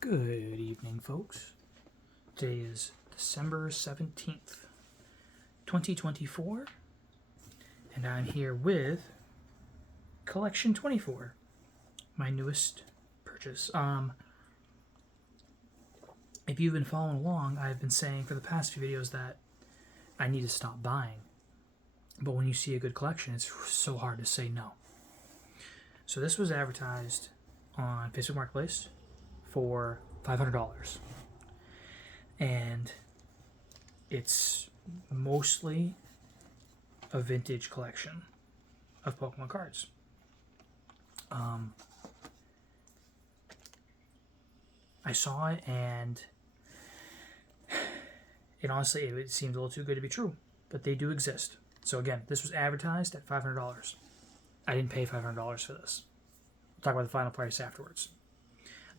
Good evening, folks. Today is December 17th, 2024, and I'm here with Collection 24, my newest purchase. If you've been following along, I've been saying for the past few videos that I need to stop buying. But when you see a good collection, it's so hard to say no. So this was advertised on Facebook Marketplace for $500. And it's mostly a vintage collection of Pokemon cards. I saw it and it seemed a little too good to be true, but they do exist. So again, this was advertised at $500. I didn't pay $500 for this. We'll talk about the final price afterwards.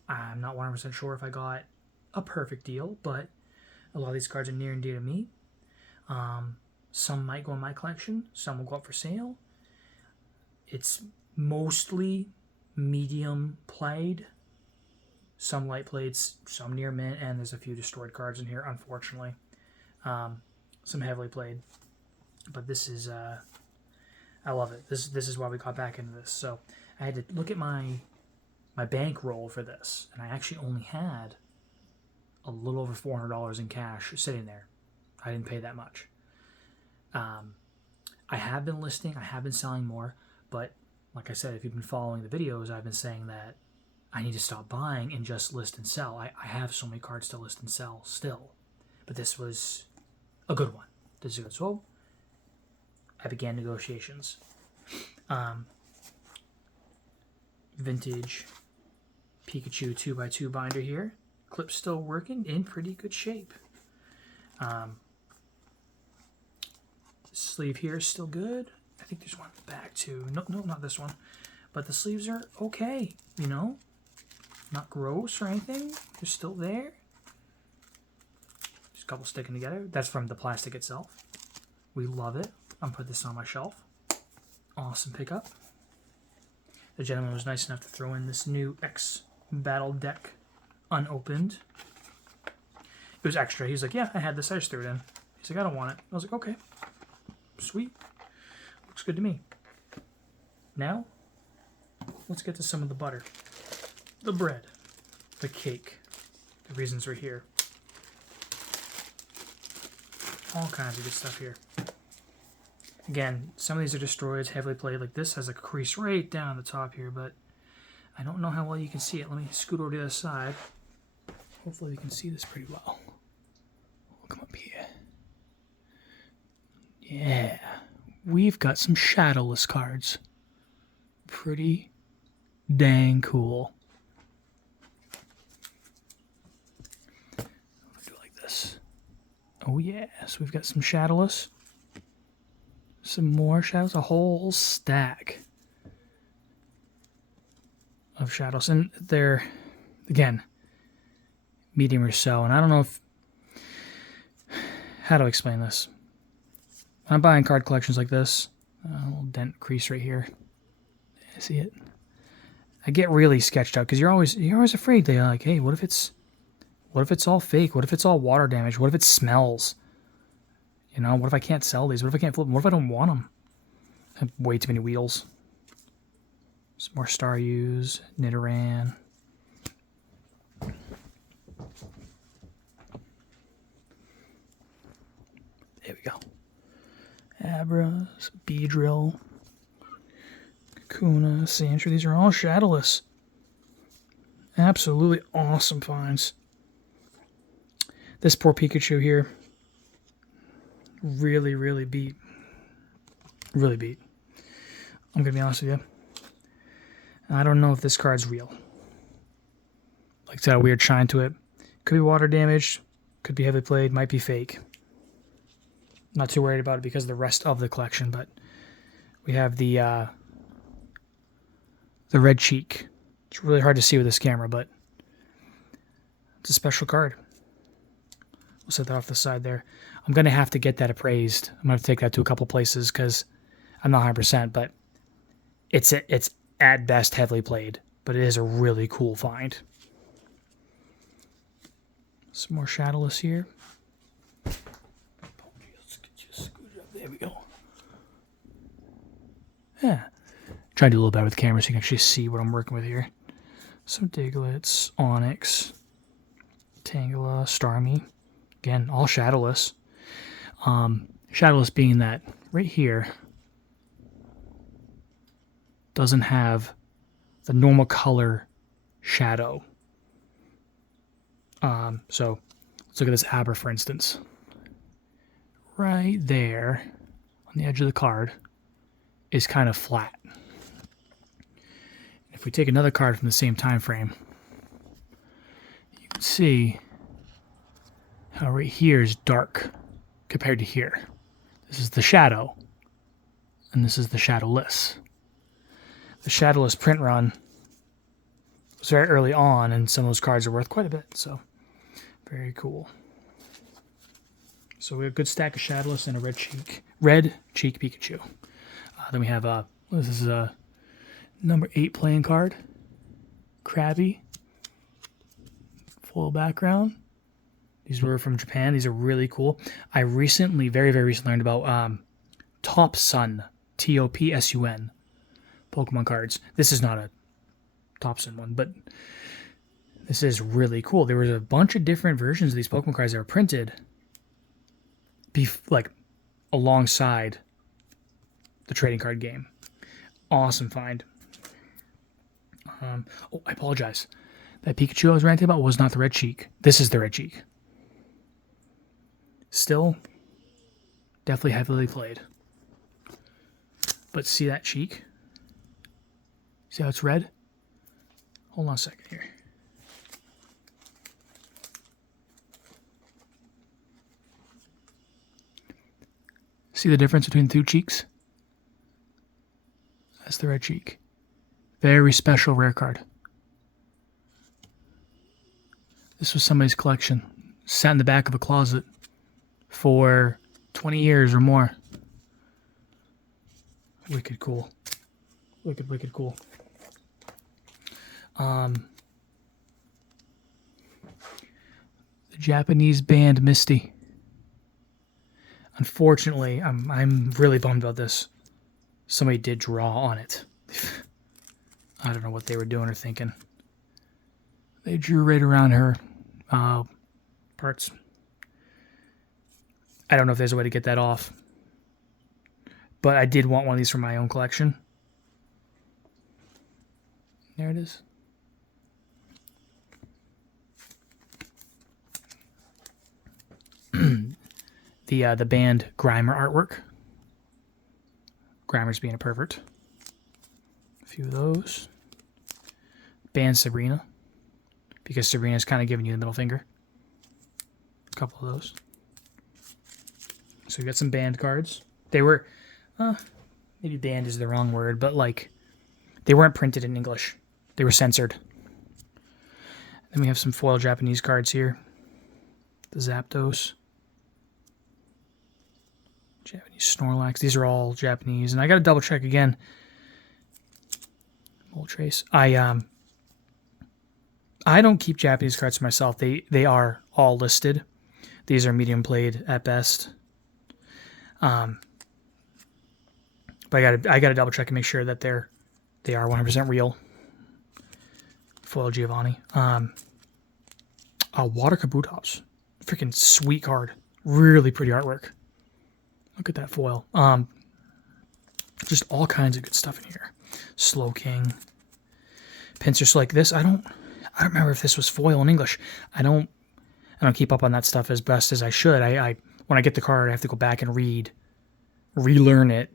I'm not 100% sure if I got a perfect deal, but a lot of these cards are near and dear to me. Some might go in my collection. Some will go up for sale. It's mostly medium played. Some light played, some near mint, and there's a few destroyed cards in here, unfortunately. Some heavily played. But this is, I love it. This is why we got back into this. So I had to look at my bankroll for this, and I actually only had a little over $400 in cash sitting there. I didn't pay that much. I have been listing, I have been selling more, but like I said, if you've been following the videos, I've been saying that I need to stop buying and just list and sell. I have so many cards to list and sell still, but this was a good one. This is good. So I began negotiations. Vintage Pikachu 2x2 binder here. Clip's still working, in pretty good shape. Sleeve here is still good. I think there's one in the back too. No, not this one. But the sleeves are okay, you know? Not gross or anything. They're still there. Just a couple sticking together. That's from the plastic itself. We love it. I'm putting this on my shelf. Awesome pickup. The gentleman was nice enough to throw in this new X Battle deck unopened. It was extra. He's like, yeah, I had this. I just threw it in. He's like, I don't want it. I was like, okay. Sweet. Looks good to me. Now, let's get to some of the butter. The bread. The cake. The reasons we're here. All kinds of good stuff here. Again, some of these are destroyed, heavily played. Like this has a crease right down the top here, but I don't know how well you can see it. Let me scoot over to the other side. Hopefully we can see this pretty well. We'll come up here. Yeah. We've got some shadowless cards. Pretty dang cool. I'll do it like this. Oh yeah, so we've got some shadowless. Some more shadows. A whole stack of shadows. And they're, again, medium or so. And I don't know how to explain this. When I'm buying card collections like this, a little dent crease right here. See it? I get really sketched out because you're always afraid. They're like, hey, what if it's all fake? What if it's all water damage? What if it smells? You know, what if I can't sell these? What if I can't flip them? What if I don't want them? I have way too many wheels. Some more Staryus, Nidoran. There we go. Abra, Beedrill, Kakuna, Sandshrew. These are all shadowless. Absolutely awesome finds. This poor Pikachu here. Really beat. Really beat. I'm going to be honest with you. I don't know if this card's real. Like, it's got a weird shine to it. Could be water damaged. Could be heavily played. Might be fake. Not too worried about it because of the rest of the collection, but we have the red cheek. It's really hard to see with this camera, but it's a special card. We'll set that off the side there. I'm going to have to get that appraised. I'm going to have to take that to a couple places because I'm not 100%, but it's at best heavily played. but it is a really cool find. Some more Shadowless here. There we go. Yeah. Try to do a little better with the camera so you can actually see what I'm working with here. Some Digletts, Onyx, Tangela, Starmie. Again, all Shadowless. Shadowless being that right here doesn't have the normal color shadow. So let's look at this Aber, for instance. Right there on the edge of the card is kind of flat. If we take another card from the same time frame, you can see how right here is dark compared to here. This is the shadow, and this is the shadowless. The shadowless print run was very early on, and some of those cards are worth quite a bit, so very cool. So we have a good stack of shadowless and a red cheek Pikachu. Then we have this is a number 8 playing card, Krabby, foil background. These were from Japan. These are really cool. I recently, very recently, learned about Topsun, Topsun Pokemon cards. This is not a Topsun one, but this is really cool. There was a bunch of different versions of these Pokemon cards that were printed like alongside the trading card game. Awesome find. Oh, I apologize. That Pikachu I was ranting about was not the red cheek. This is the red cheek. Still, definitely heavily played. But see that cheek? See how it's red? Hold on a second here. See the difference between the two cheeks? That's the red cheek. Very special rare card. This was somebody's collection. Sat in the back of a closet for 20 years or more. Wicked cool. Wicked cool. The Japanese band Misty. Unfortunately, I'm really bummed about this. Somebody did draw on it. I don't know what they were doing or thinking. They drew right around her parts. I don't know if there's a way to get that off. But I did want one of these for my own collection. There it is. The band Grimer artwork. Grimer's being a pervert. A few of those. Band Sabrina. Because Sabrina's kind of giving you the middle finger. A couple of those. So we got some band cards. They were, maybe banned is the wrong word, but like, they weren't printed in English. They were censored. Then we have some foil Japanese cards here. The Zapdos. Japanese Snorlax. These are all Japanese. And I got to double check again. Moltres. I don't keep Japanese cards for myself. They are all listed. These are medium played at best. But I gotta double check and make sure that they are 100% real. Foil Giovanni. Water Kabutops. Freaking sweet card. Really pretty artwork. Look at that foil. Just all kinds of good stuff in here. Slowking. Pincers like this. I don't remember if this was foil in English. I don't keep up on that stuff as best as I should. I when I get the card, I have to go back and relearn it,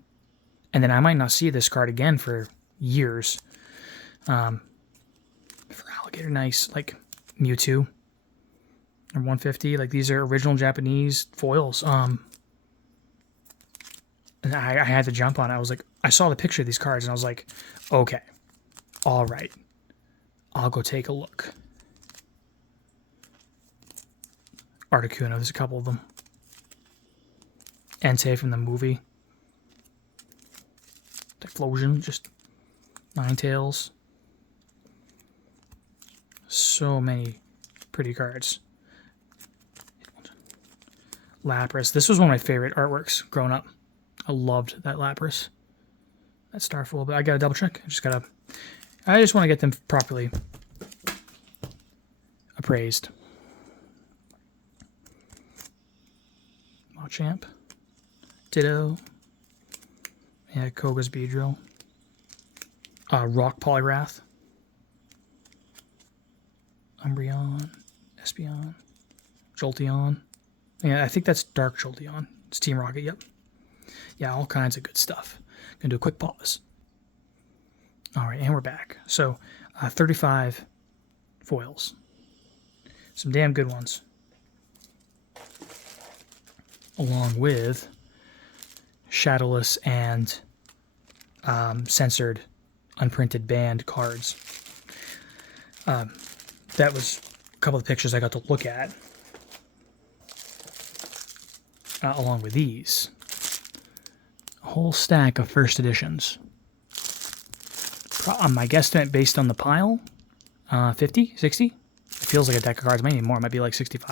and then I might not see this card again for years. For Alligator, nice, like Mewtwo or 150. Like these are original Japanese foils. And I had to jump on it. I was like, I saw the picture of these cards, and I was like, okay, all right, I'll go take a look. Articuno, there's a couple of them. Entei from the movie. Typhlosion, just Ninetales. So many pretty cards. Lapras. This was one of my favorite artworks growing up. I loved that Lapras. That Starfall, but I gotta double check. I just want to get them properly appraised. Machamp. Ditto. Yeah, Koga's Beedrill. Rock Polyrath. Umbreon. Espeon. Jolteon. Yeah, I think that's Dark Jolteon. It's Team Rocket, yep. Yeah, all kinds of good stuff. Gonna do a quick pause. All right, and we're back. So, 35 foils. Some damn good ones. Along with shadowless and censored, unprinted banned cards. That was a couple of pictures I got to look at. Along with these. A whole stack of first editions. My guesstimate based on the pile, 50, 60? It feels like a deck of cards. Maybe more. It might be like 65.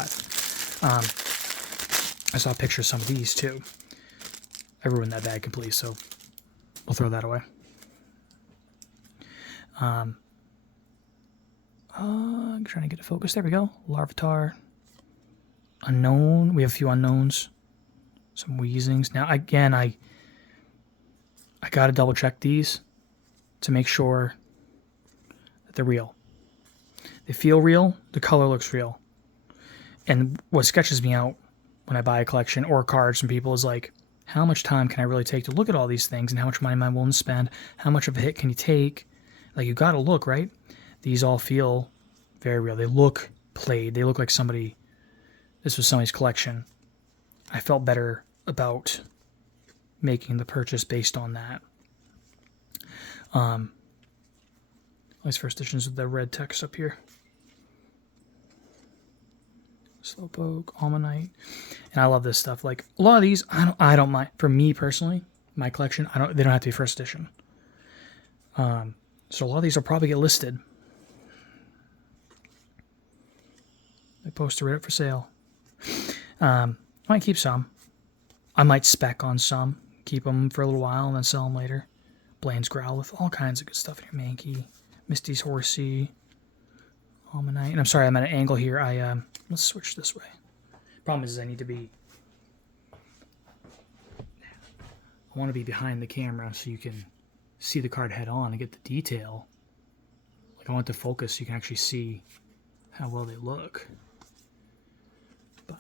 I saw a picture of some of these too. I ruined that bag completely, so we'll throw that away. I'm trying to get it focused. There we go. Larvitar. Unknown. We have a few unknowns. Some Weezings. Now, again, I got to double check these to make sure that they're real. They feel real. The color looks real. And what sketches me out when I buy a collection or cards from people is like, how much time can I really take to look at all these things and how much money am I willing to spend? How much of a hit can you take? Like, you got to look, right? These all feel very real. They look played. They look like this was somebody's collection. I felt better about making the purchase based on that. These first editions with the red text up here. Slowpoke, Almanite. And I love this stuff. Like, a lot of these, I don't mind. For me personally, my collection, they don't have to be first edition. So a lot of these will probably get listed. They posted right up for sale. Might keep some. I might spec on some. Keep them for a little while and then sell them later. Blaine's Growlithe. All kinds of good stuff here. Mankey. Misty's Horsey. Almanite. And I'm sorry, I'm at an angle here. Let's switch this way. Problem is I need to be... I want to be behind the camera so you can see the card head on and get the detail. Like, I want to focus so you can actually see how well they look. But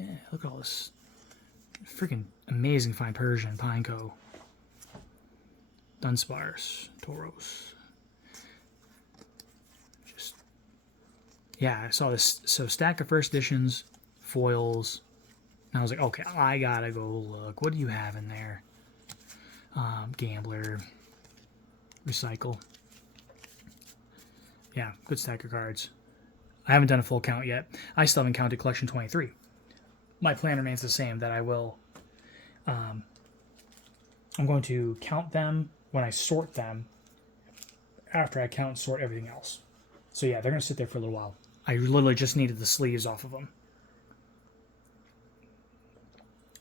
yeah, look at all this freaking amazing fine Persian, Pineco, Dunsparce, Tauros. Just, yeah, I saw this. So, stack of first editions, foils. And I was like, okay, I gotta go look. What do you have in there? Gambler, Recycle. Yeah, good stack of cards. I haven't done a full count yet. I still haven't counted Collection 23. My plan remains the same, that I will... I'm going to count them when I sort them after I count and sort everything else. So yeah, they're going to sit there for a little while. I literally just needed the sleeves off of them,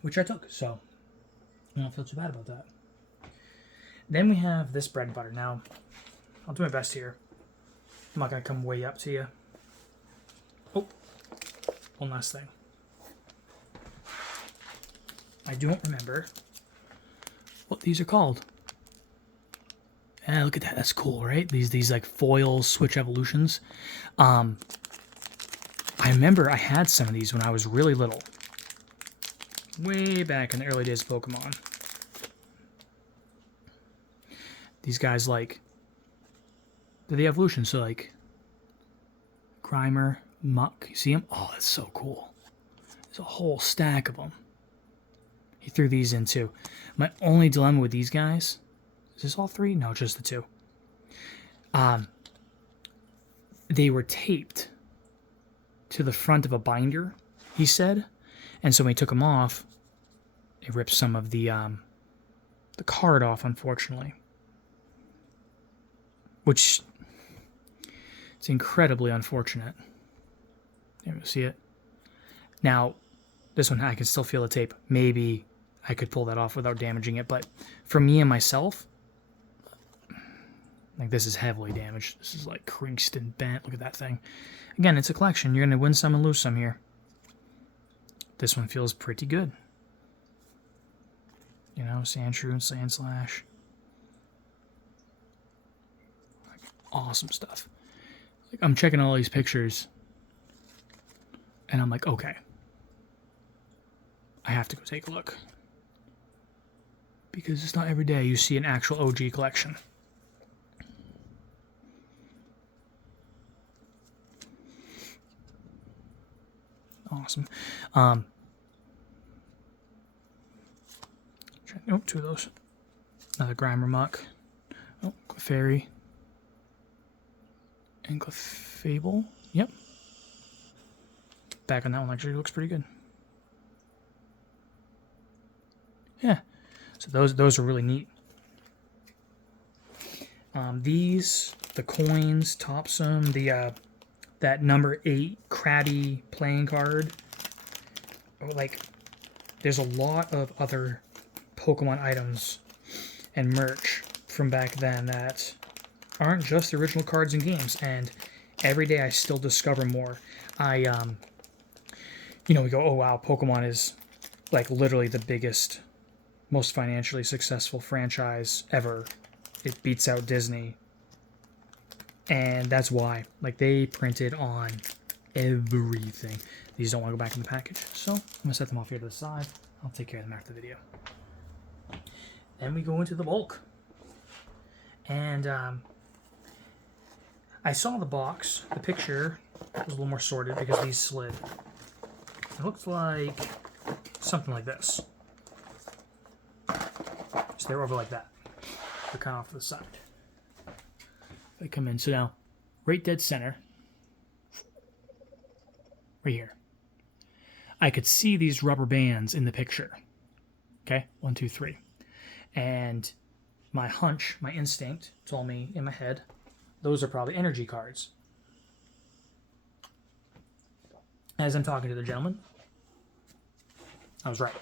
which I took, so I don't feel too bad about that. Then we have this bread and butter. Now, I'll do my best here. I'm not going to come way up to you. Oh, one last thing. I don't remember what these are called. Yeah, look at that. That's cool, right? These like foil Switch Evolutions. I remember I had some of these when I was really little. Way back in the early days of Pokemon. These guys, like, they're the evolution, so like Grimer, Muck, you see them? Oh, that's so cool. There's a whole stack of them. He threw these in too. My only dilemma with these guys, is this all three? No, just the two. They were taped to the front of a binder, he said. And so when he took them off, it ripped some of the card off, unfortunately. which it's incredibly unfortunate. You see it? Now, this one I can still feel the tape. Maybe I could pull that off without damaging it, but for me and myself, like this is heavily damaged. This is like creased and bent. Look at that thing. Again, it's a collection. You're going to win some and lose some here. This one feels pretty good. You know, Sandshrew, Sandslash. Like, awesome stuff. Like, I'm checking all these pictures, and I'm like, okay. I have to go take a look. Because it's not every day you see an actual OG collection. Awesome. Oh, two of those. Another Grimer Muck. Oh, Clefairy. And Clefable. Yep. Back on that one actually looks pretty good. Yeah. So those are really neat. These, the coins, Topsum, the that number 8 Crabby playing card. Like, there's a lot of other Pokemon items and merch from back then that aren't just the original cards and games, and every day I still discover more. You know, we go, oh wow, Pokemon is like literally the biggest, most financially successful franchise ever. It beats out Disney. And that's why. Like, they printed on everything. These don't want to go back in the package. So, I'm going to set them off here to the side. I'll take care of them after the video. Then we go into the bulk. And I saw the box. The picture was a little more sorted because these slid. It looked like something like this. So they're over like that. They're kind of off to the side. They come in. So now, right dead center, right here, I could see these rubber bands in the picture. Okay, 1, 2, 3. And my hunch, my instinct, told me in my head, those are probably energy cards. As I'm talking to the gentleman, I was right.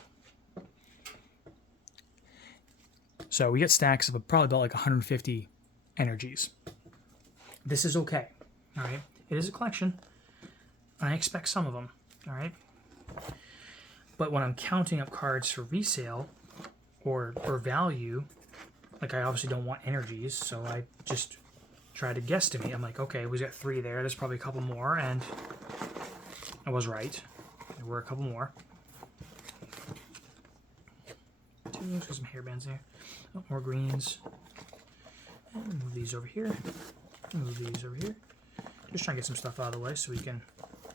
So we get stacks of probably about like 150 energies. This is okay, all right? It is a collection. I expect some of them, all right? But when I'm counting up cards for resale or value, like I obviously don't want energies, so I just try to guesstimate. I'm like, okay, we got 3 there. There's probably a couple more, and I was right. There were a couple more. 2, let's get some hairbands there. Oh, more greens. And move these over here. Move these over here. Just trying to get some stuff out of the way so we can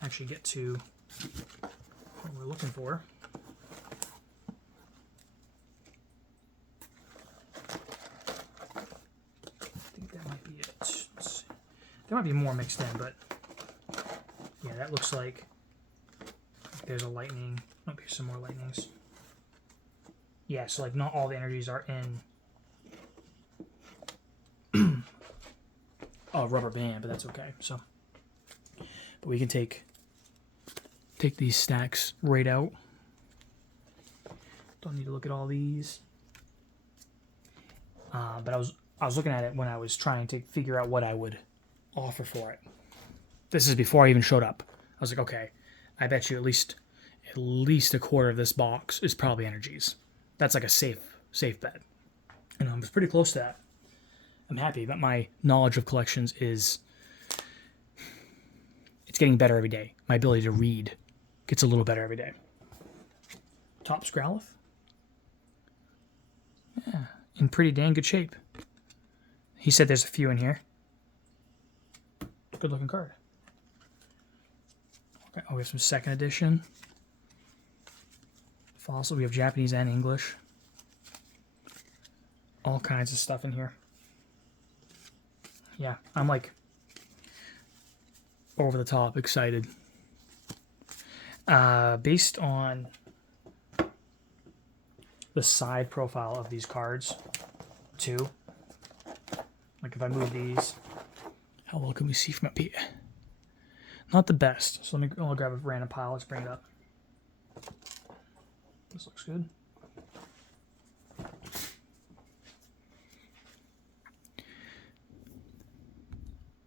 actually get to what we're looking for. I think that might be it. Let's see. There might be more mixed in, but yeah, that looks like there's a lightning. Oh, here's some more lightnings. Yeah, so like not all the energies are in a rubber band, but that's okay. So, but we can take these stacks right out. Don't need to look at all these. But I was looking at it when I was trying to figure out what I would offer for it. This is before I even showed up. I was like, okay, I bet you at least a quarter of this box is probably energies. That's like a safe bet. And I was pretty close to that. I'm happy that my knowledge of collections it's getting better every day. My ability to read gets a little better every day. Topps Growlithe. Yeah, in pretty dang good shape. He said there's a few in here. Good looking card. Okay, oh, we have some second edition. Fossil. We have Japanese and English. All kinds of stuff in here. Yeah, I'm like over the top excited. Based on the side profile of these cards, too, Like if I move these, how well can we see from up here? Not the best. So I'll grab a random pile. Let's bring it up. This looks good.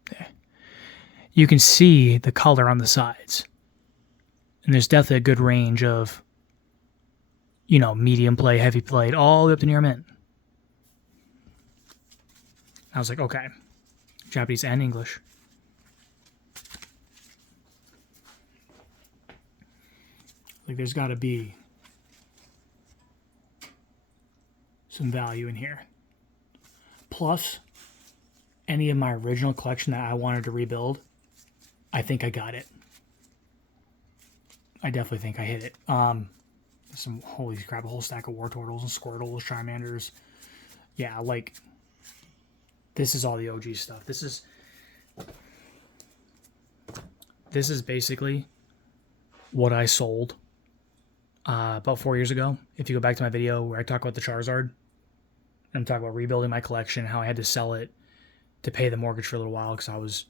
There. You can see the color on the sides. And there's definitely a good range of, you know, medium play, heavy played, all the way up to near mint. I was like, okay. Japanese and English. Like there's got to be some value in here. Plus, any of my original collection that I wanted to rebuild, I think I got it. I definitely think I hit it. Some, holy crap, a whole stack of Wartortles and Squirtles, Charmanders. Yeah, like, this is all the OG stuff. This is basically what I sold about 4 years ago. If you go back to my video where I talk about the Charizard, and talk about rebuilding my collection, how I had to sell it to pay the mortgage for a little while because I was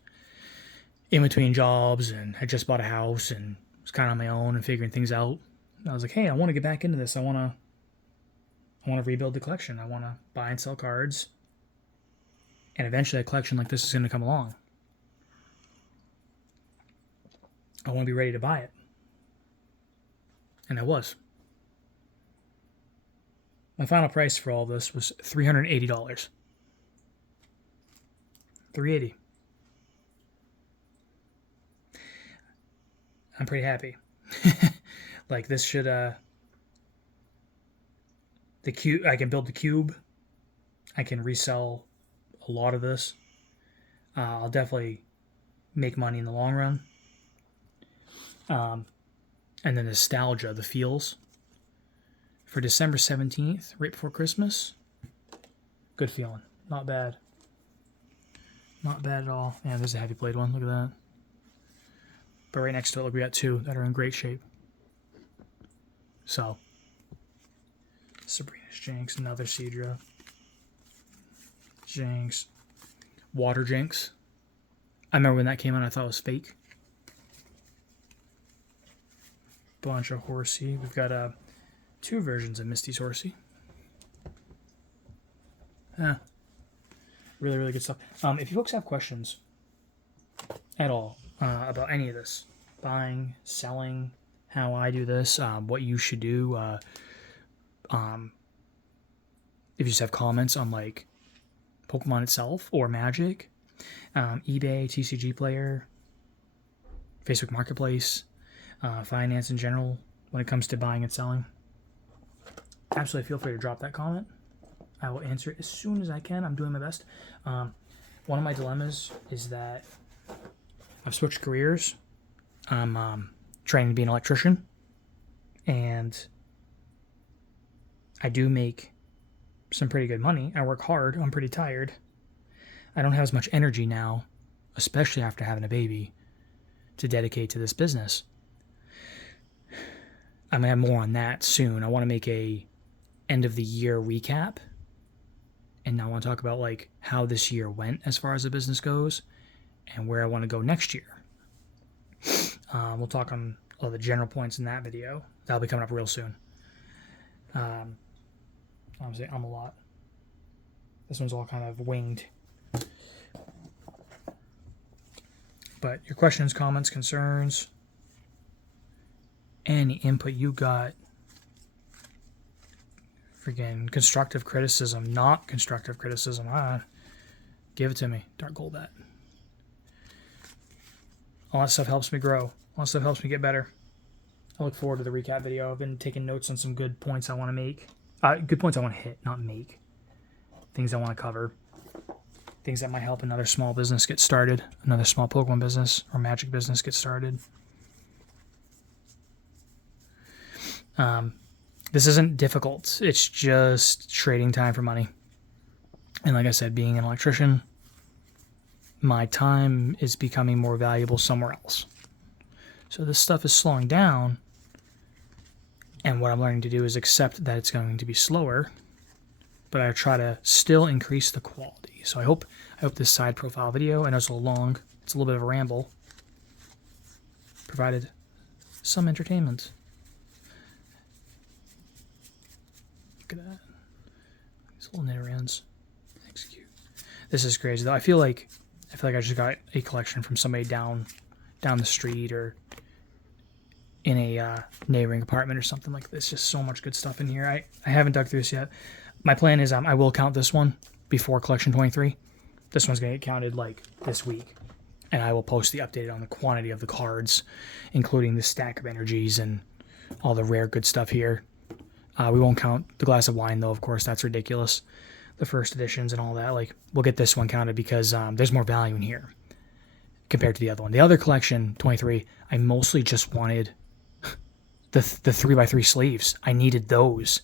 in between jobs and had just bought a house and was kind of on my own and figuring things out. And I was like, hey, I want to get back into this. I want to rebuild the collection. I want to buy and sell cards. And eventually a collection like this is going to come along. I want to be ready to buy it. And I was. My final price for all this was $380. $380. I'm pretty happy. Like this should the cube, I can build the cube. I can resell a lot of this. I'll definitely make money in the long run. And the nostalgia, the feels. For December 17th, right before Christmas, good feeling. Not bad. Not bad at all. Yeah, there's a heavy blade one. Look at that. But right next to it, look, we got two that are in great shape. So, Sabrina's Jinx, another Seadra. Jinx. Water Jinx. I remember when that came out, I thought it was fake. Bunch of Horsey. We've got two versions of Misty's Horsey. Really, really good stuff. If you folks have questions at all about any of this, buying, selling, how I do this, what you should do, if you just have comments on like Pokemon itself or Magic, eBay, TCG Player, Facebook Marketplace, finance in general when it comes to buying and selling, absolutely feel free to drop that comment. I will answer it as soon as I can. I'm doing my best. One of my dilemmas is that I've switched careers. I'm training to be an electrician, and I do make some pretty good money. I work hard. I'm pretty tired. I don't have as much energy now, especially after having a baby, to dedicate to this business. I'm going to have more on that soon. I want to make a end of the year recap. And now I want to talk about like how this year went as far as the business goes and where I want to go next year. We'll talk on all the general points in that video. That'll be coming up real soon. Obviously, I'm a lot. This one's all kind of winged. But your questions, comments, concerns, any input you got, freaking constructive criticism, not constructive criticism, give it to me. Dark Golbat. All that stuff helps me grow. All that stuff helps me get better. I look forward to the recap video. I've been taking notes on some good points I want to make. Good points I want to hit, not make. Things I want to cover. Things that might help another small business get started. Another small Pokemon business or Magic business get started. This isn't difficult. It's just trading time for money. And like I said, being an electrician, my time is becoming more valuable somewhere else. So this stuff is slowing down. And what I'm learning to do is accept that it's going to be slower, but I try to still increase the quality. So I hope this side profile video, I know it's a little long, it's a little bit of a ramble, provided some entertainment. Look at that. These little knit arounds. That's cute. This is crazy though. I feel like I just got a collection from somebody down the street or in a neighboring apartment or something like this. Just so much good stuff in here. I haven't dug through this yet. My plan is I will count this one before collection 23. This one's going to get counted like this week. And I will post the update on the quantity of the cards, including the stack of energies and all the rare good stuff here. We won't count the glass of wine though, of course. That's ridiculous. The first editions and all that. Like, we'll get this one counted because there's more value in here compared to the other one. The other collection, 23, I mostly just wanted the 3x3 sleeves. I needed those.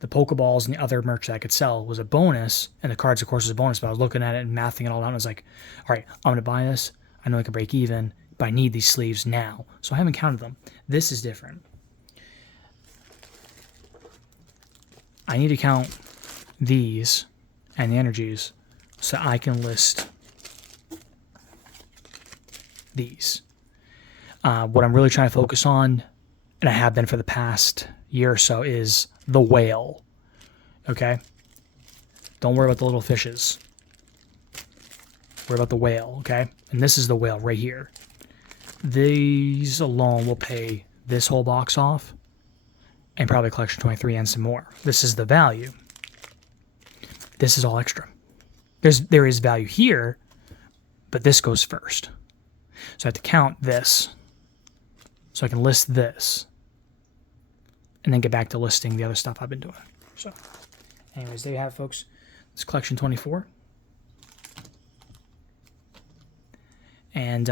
The Pokeballs and the other merch that I could sell was a bonus, and the cards, of course, was a bonus, but I was looking at it and mathing it all out, and I was like, all right, I'm going to buy this. I know I can break even, but I need these sleeves now. So I haven't counted them. This is different. I need to count these and the energies so I can list these. What I'm really trying to focus on, and I have been for the past year or so, is the whale. Okay? Don't worry about the little fishes. Worry about the whale, okay? And this is the whale right here. These alone will pay this whole box off and probably collection 23 and some more. This is the value. This is all extra. There is value here, but this goes first. So I have to count this so I can list this and then get back to listing the other stuff I've been doing. So anyways, there you have it, folks. It's collection 24. And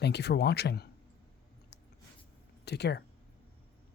thank you for watching. Take care.